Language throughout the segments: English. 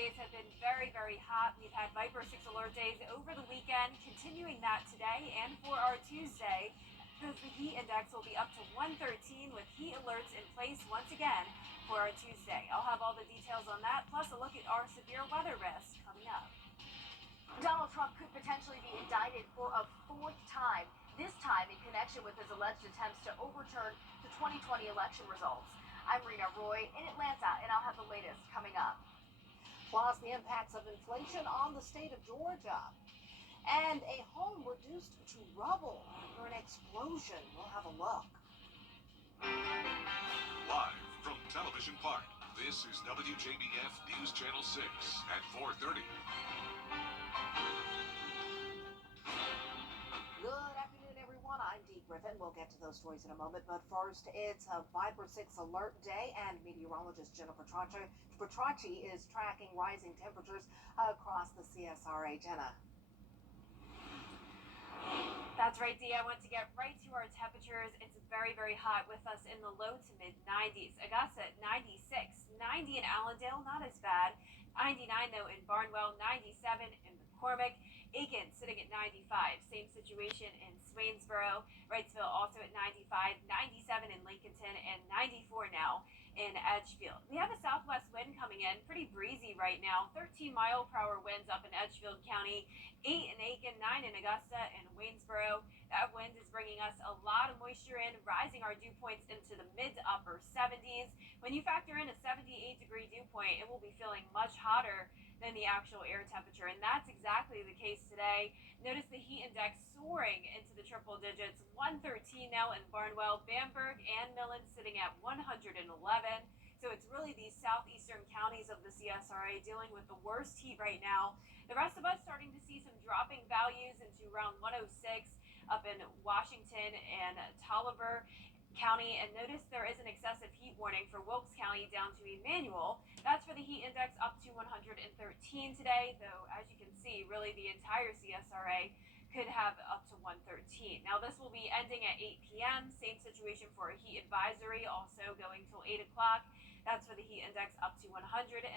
days have been very, very hot. We've had Viper 6 alert days over the weekend, continuing that today and for our Tuesday, because the heat index will be up to 113 with heat alerts in place once again for our Tuesday. I'll have all the details on that, plus a look at our severe weather risk coming up. Donald Trump could potentially be indicted for a fourth time, this time in connection with his alleged attempts to overturn the 2020 election results. I'm Rena Roy in Atlanta, and I'll have the latest coming up. Plus, the impacts of inflation on the state of Georgia. And a home reduced to rubble after an explosion. We'll have a look. Live from Television Park, this is WJBF News Channel 6 at 4:30. Good afternoon, everyone. I'm Dee Griffin. We'll get to those stories in a moment. But first, it's a Viper 6 alert day, and meteorologist Jennifer Petracci is tracking rising temperatures across the CSRA. Jenna. That's right, Dee. I want to get right to our temperatures. It's very, very hot with us in the low to mid 90s. Augusta at 96, 90 in Allendale, not as bad. 99 though in Barnwell, 97 in McCormick. Aiken sitting at 95. Same situation in Swainsboro. Wrightsville also at 95, 97 in Lincolnton, and 94 now in Edgefield. We have a southwest wind coming in, pretty breezy right now. 13-mile-per-hour winds up in Edgefield County, 8 in Aiken, 9 in Augusta and Waynesboro. That wind is bringing us a lot of moisture in, rising our dew points into the mid to upper 70s. When you factor in a 78-degree dew point, it will be feeling much hotter than the actual air temperature, and that's exactly the case today. Notice the heat index soaring into the triple digits, 113 now in Barnwell, Bamberg, and Millen sitting at 111. So it's really these southeastern counties of the CSRA dealing with the worst heat right now. The rest of us starting to see some dropping values into around 106 up in Washington and Tolliver County, and notice there is an excessive heat warning for Wilkes County down to Emmanuel. That's for the heat index up to 113 today, though as you can see, really the entire CSRA could have up to 113. Now this will be ending at 8 p.m. Same situation for a heat advisory, also going till 8 o'clock. That's for the heat index up to 111.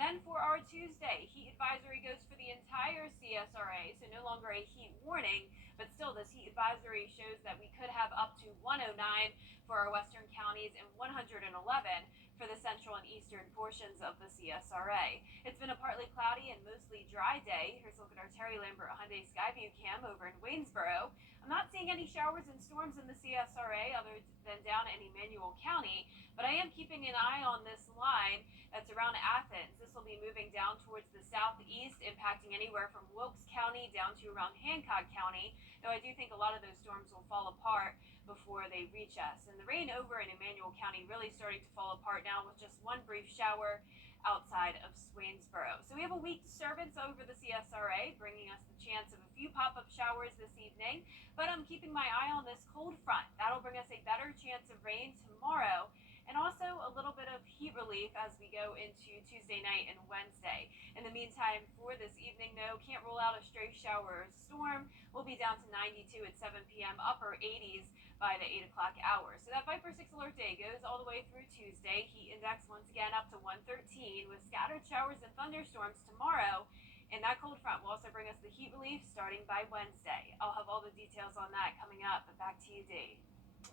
Then for our Tuesday, heat advisory goes for the entire CSRA, so no longer a heat warning, but still this heat advisory shows that we could have up to 109 for our western counties and 111 for the central and eastern portions of the CSRA. It's been a partly cloudy and mostly dry day. Here's a look at our Terry Lambert Hyundai Skyview cam over in Waynesboro. I'm not seeing any showers and storms in the CSRA other than down in Emmanuel County, but I am keeping an eye on this line that's around Athens. This will be moving down towards the southeast, impacting anywhere from Wilkes County down to around Hancock County, though I do think a lot of those storms will fall apart before they reach us. And the rain over in Emmanuel County really starting to fall apart now with just one brief shower outside of Swainsboro. So we have a weak disturbance over the CSRA, bringing us the chance of a few pop-up showers this evening, but I'm keeping my eye on this cold front. That'll bring us a better chance of rain tomorrow, and also a little bit of heat relief as we go into Tuesday night and Wednesday. In the meantime, for this evening, though, can't rule out a stray shower or storm. We'll be down to 92 at 7 p.m., upper 80s by the 8 o'clock hour. So that Viper 6 alert day goes all the way through Tuesday. Heat index once again up to 113 with scattered showers and thunderstorms tomorrow. And that cold front will also bring us the heat relief starting by Wednesday. I'll have all the details on that coming up, but back to you, Dee.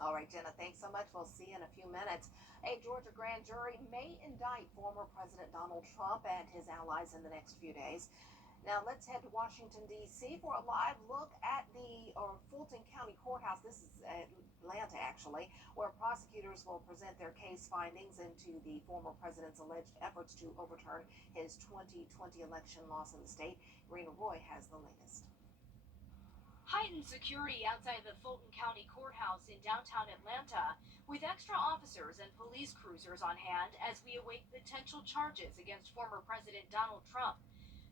All right, Jenna, thanks so much. We'll see you in a few minutes. A Georgia grand jury may indict former President Donald Trump and his allies in the next few days. Now, let's head to Washington, D.C. for a live look at the Fulton County Courthouse. This is Atlanta, actually, where prosecutors will present their case findings into the former president's alleged efforts to overturn his 2020 election loss in the state. Rena Roy has the latest. Heightened security outside the Fulton County Courthouse in downtown Atlanta, with extra officers and police cruisers on hand as we await potential charges against former President Donald Trump.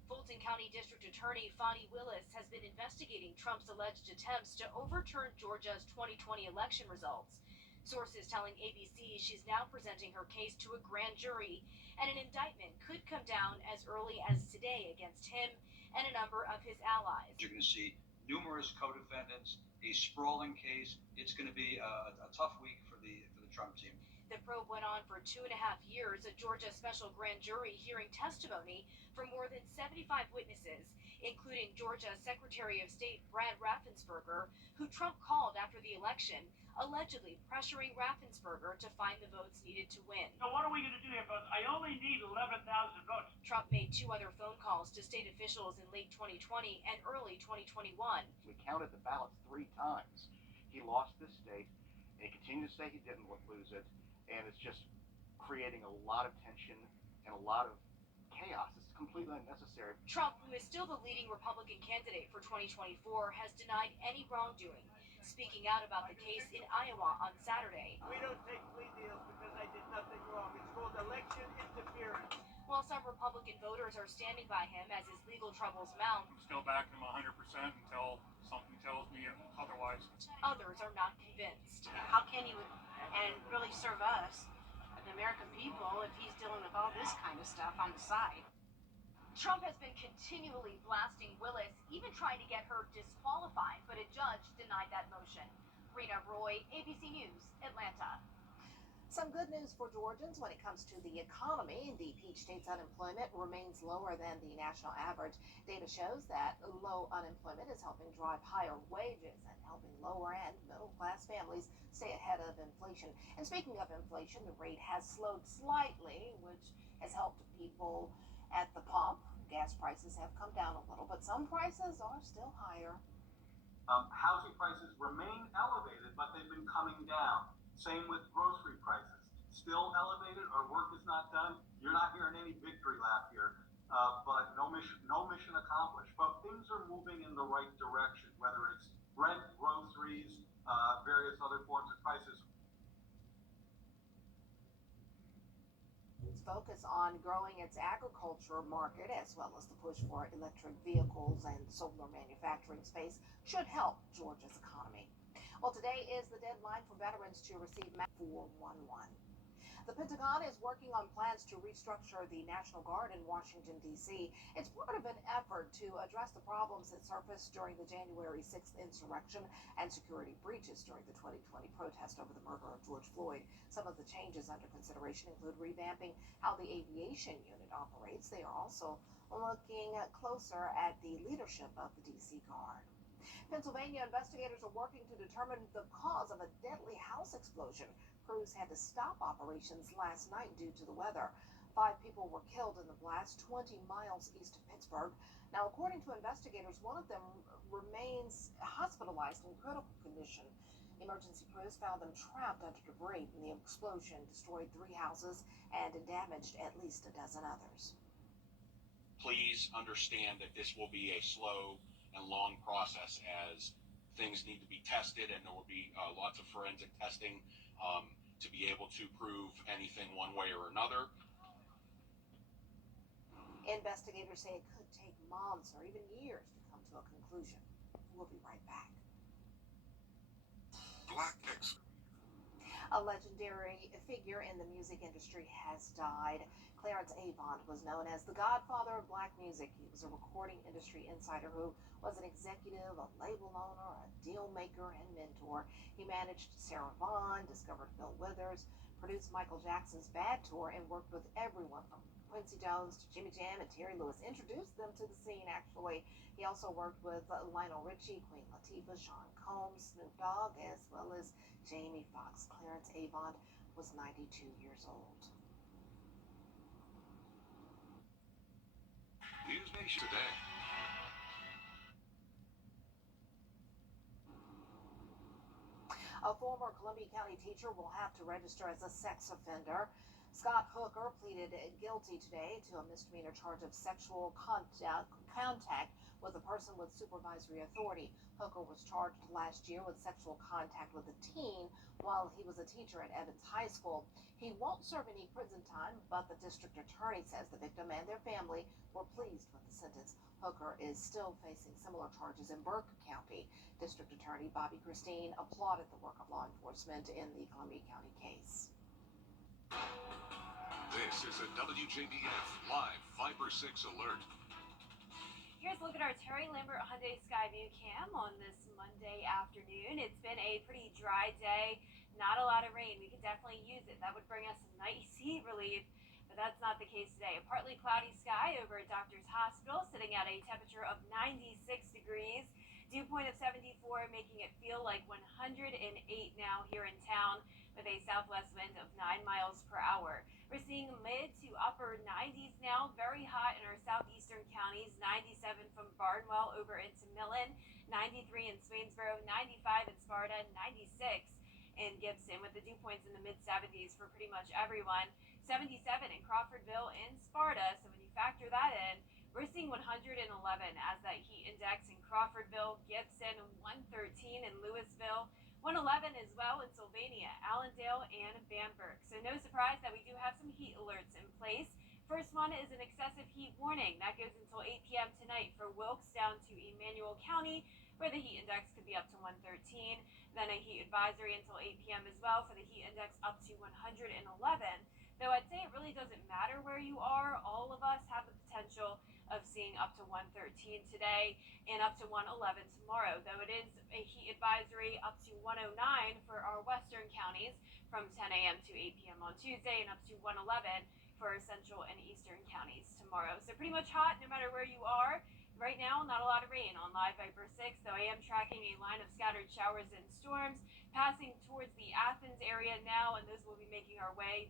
Fulton County District Attorney Fonnie Willis has been investigating Trump's alleged attempts to overturn Georgia's 2020 election results. Sources telling ABC she's now presenting her case to a grand jury, and an indictment could come down as early as today against him and a number of his allies. You're going to see numerous co-defendants, a sprawling case. It's going to be a tough week for the Trump team. The probe went on for 2.5 years, a Georgia special grand jury hearing testimony from more than 75 witnesses, including Georgia Secretary of State Brad Raffensperger, who Trump called after the election, allegedly pressuring Raffensperger to find the votes needed to win. So what are we going to do here? Because I only need 11,000 votes. Trump made 2 other phone calls to state officials in late 2020 and early 2021. We counted the ballots 3 times. He lost this state, and he continued to say he didn't lose it, and it's just creating a lot of tension and a lot of chaos. It's completely unnecessary. Trump, who is still the leading Republican candidate for 2024, has denied any wrongdoing, speaking out about the case in Iowa on Saturday. We don't take plea deals because I did nothing wrong. It's called election interference. While some Republican voters are standing by him as his legal troubles mount, I'm still backing him 100% until something tells me otherwise. others are not convinced. How can he and really serve us, the American people, if he's dealing with all this kind of stuff on the side? Trump has been continually blasting Willis, even trying to get her disqualified, but a judge denied that motion. Rena Roy, ABC News, Atlanta. Some good news for Georgians when it comes to the economy. The Peach State's unemployment remains lower than the national average. Data shows that low unemployment is helping drive higher wages and helping lower and middle class families stay ahead of inflation. And speaking of inflation, the rate has slowed slightly, which has helped people at the pump. Gas prices have come down a little, but some prices are still higher. Housing prices remain elevated, but they've been coming down. Same with grocery prices. Still elevated, our work is not done. You're not hearing any victory lap here, but no mission accomplished. But things are moving in the right direction, whether it's rent, groceries, various other forms of prices. Its focus on growing its agriculture market, as well as the push for electric vehicles and solar manufacturing space, should help Georgia's economy. Well, today is the deadline for veterans to receive 411. The Pentagon is working on plans to restructure the National Guard in Washington, D.C. It's part of an effort to address the problems that surfaced during the January 6th insurrection and security breaches during the 2020 protest over the murder of George Floyd. Some of the changes under consideration include revamping how the aviation unit operates. They are also looking closer at the leadership of the D.C. Guard. Pennsylvania investigators are working to determine the cause of a deadly house explosion. Crews had to stop operations last night due to the weather. 5 people were killed in the blast 20 miles east of Pittsburgh. Now, according to investigators, one of them remains hospitalized in critical condition. Emergency crews found them trapped under debris, and the explosion destroyed 3 houses and damaged at least a dozen others. Please understand that this will be a slow and long process as things need to be tested, and there will be lots of forensic testing to be able to prove anything one way or another. Investigators say it could take months or even years to come to a conclusion. We'll be right back. Black X. A legendary figure in the music industry has died. Clarence Avant was known as the godfather of black music. He was a recording industry insider who was an executive, a label owner, a deal maker, and mentor. He managed Sarah Vaughan, discovered Bill Withers, produced Michael Jackson's Bad Tour, and worked with everyone from Quincy Jones to Jimmy Jam and Terry Lewis. Introduced them to the scene, actually. He also worked with Lionel Richie, Queen Latifah, Sean Combs, Snoop Dogg, as well as Jamie Foxx. Clarence Avant was 92 years old. News Nation today. A former Columbia County teacher will have to register as a sex offender. Scott Hooker pleaded guilty today to a misdemeanor charge of sexual contact with a person with supervisory authority. Hooker was charged last year with sexual contact with a teen while he was a teacher at Evans High School. He won't serve any prison time, but the district attorney says the victim and their family were pleased with the sentence. Hooker is still facing similar charges in Burke County. District Attorney Bobby Christine applauded the work of law enforcement in the Columbia County case. This is a WJBF Live Viber 6 alert. Here's a look at our Terry Lambert Hyundai Skyview cam on this Monday afternoon. It's been a pretty dry day. not a lot of rain. We could definitely use it. That would bring us some nice heat relief, but that's not the case today. A partly cloudy sky over at Doctor's Hospital, sitting at a temperature of 96 degrees. Dew point of 74, making it feel like 108 now here in town with a southwest wind of 9 miles per hour. We're seeing mid to upper 90s now, very hot in our southeastern counties, 97 from Barnwell over into Millen, 93 in Swainsboro, 95 in Sparta, 96 in Gibson, with the dew points in the mid 70s for pretty much everyone. 77 in Crawfordville and Sparta, so when you factor that in, we're seeing 111 as that heat index in Crawfordville, Gibson, 113 in Louisville, 111 as well in Sylvania, Allendale, and Bamberg. So no surprise that we do have some heat alerts in place. First one is an excessive heat warning. That goes until 8 p.m. tonight for Wilkes down to Emmanuel County, where the heat index could be up to 113. Then a heat advisory until 8 p.m. as well for the heat index up to 111. Though I'd say it really doesn't matter where you are. All of us have the potential of seeing up to 113 today and up to 111 tomorrow, though it is a heat advisory up to 109 for our western counties from 10 a.m. to 8 p.m. on Tuesday, and up to 111 for our central and eastern counties tomorrow. So pretty much hot no matter where you are. Right now, not a lot of rain on Live Viper 6, though I am tracking a line of scattered showers and storms passing towards the Athens area now, and those will be making their way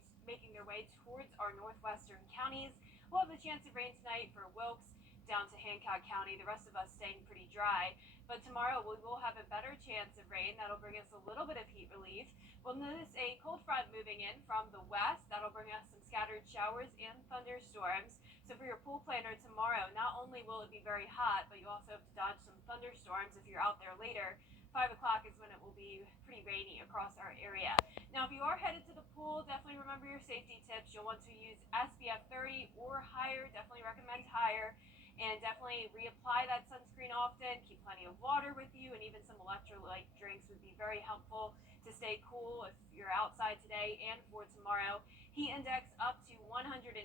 towards our northwestern counties. We'll have a chance of rain tonight for Wilkes down to Hancock County. The rest of us staying pretty dry. But tomorrow we will have a better chance of rain. That'll bring us a little bit of heat relief. We'll notice a cold front moving in from the west. That'll bring us some scattered showers and thunderstorms. So for your pool planner tomorrow, not only will it be very hot, but you also have to dodge some thunderstorms if you're out there later. 5 o'clock is when it will be pretty rainy across our area. Now, if you are headed to the pool, definitely remember your safety tips. You'll want to use SPF 30 or higher. Definitely recommend higher. And definitely reapply that sunscreen often. Keep plenty of water with you, and even some electrolyte drinks would be very helpful to stay cool if you're outside today and for tomorrow. Heat index up to 110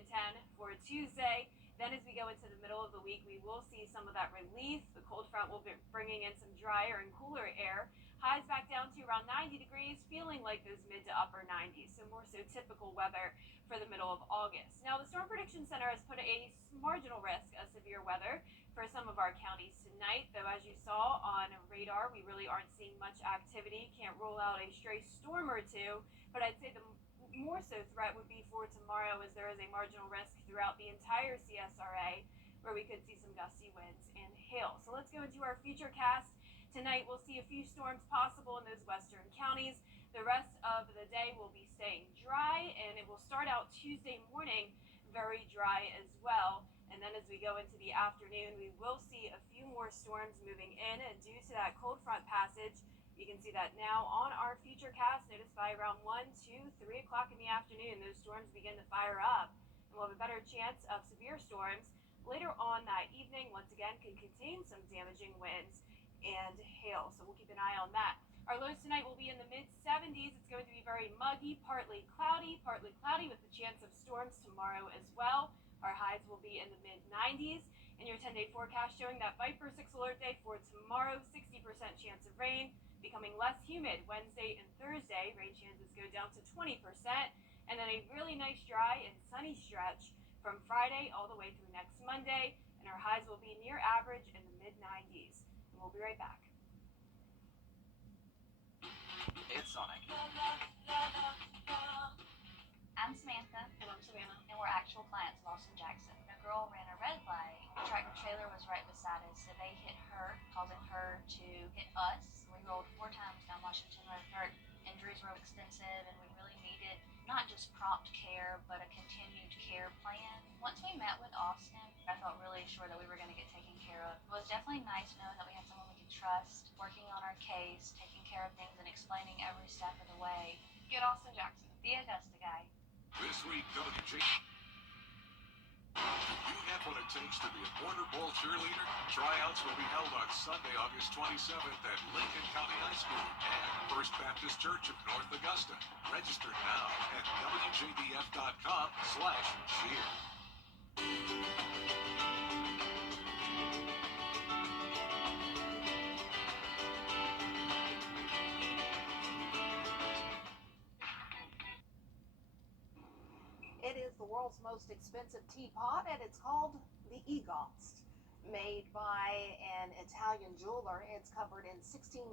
for Tuesday. Then as we go into the middle of the week, we will see some of that relief. The cold front will be bringing in some drier and cooler air. Highs back down to around 90 degrees, feeling like those mid to upper 90s, so more so typical weather for the middle of August. Now, the Storm Prediction Center has put a marginal risk of severe weather for some of our counties tonight, though as you saw on radar, we really aren't seeing much activity. Can't rule out a stray storm or two, but I'd say the more so threat would be for tomorrow, as there is a marginal risk throughout the entire CSRA where we could see some gusty winds and hail. So let's go into our future cast. Tonight we'll see a few storms possible in those western counties. The rest of the day will be staying dry, and it will start out Tuesday morning very dry as well. And then as we go into the afternoon, we will see a few more storms moving in due to that cold front passage. You can see that now on our future cast. Notice by around 1, 2, 3 o'clock in the afternoon, those storms begin to fire up, and we'll have a better chance of severe storms later on that evening. Once again, can contain some damaging winds and hail, so we'll keep an eye on that. Our lows tonight will be in the mid 70s. It's going to be very muggy, partly cloudy with the chance of storms tomorrow as well. Our highs will be in the mid 90s. And your 10-day forecast showing that Viper 6 alert day for tomorrow, 60% chance of rain, becoming less humid Wednesday and Thursday. Rain chances go down to 20%, and then a really nice dry and sunny stretch from Friday all the way through next Monday. And our highs will be near average in the mid 90s. We'll be right back. It's Sonic. I'm Samantha. And I'm Savannah. And we're actual clients of Austin Jackson. A girl ran a red light. The tractor trailer was right beside us, so they hit her, causing her to hit us. We rolled 4 times down Washington Road. Her injuries were extensive, and we really needed not just prompt care, but a continued care plan. Once we met with Austin, I felt really sure that we were going to get taken care of. It was definitely nice knowing that we had someone we could trust, working on our case, taking care of things, and explaining every step of the way. Get Austin Jackson, the Augusta guy. This week, WJBF. Do you have what it takes to be a Border Bowl cheerleader? Tryouts will be held on Sunday, August 27th at Lincoln County High School and First Baptist Church of North Augusta. Register now at WJBF.com/cheer. the world's most expensive teapot, and it's called the Egost. Made by an Italian jeweler, it's covered in 1,600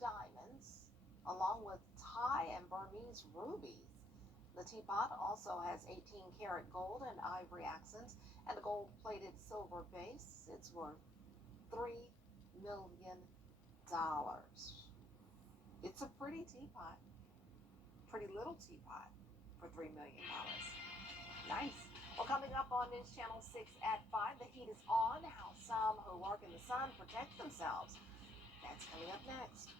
diamonds, along with Thai and Burmese rubies. The teapot also has 18-karat gold and ivory accents and a gold-plated silver base. It's worth $3 million. It's a pretty teapot. Pretty little teapot for $3 million. Nice. Well, coming up on News Channel 6 at 5, the heat is on. How some who work in the sun protect themselves. That's coming up next.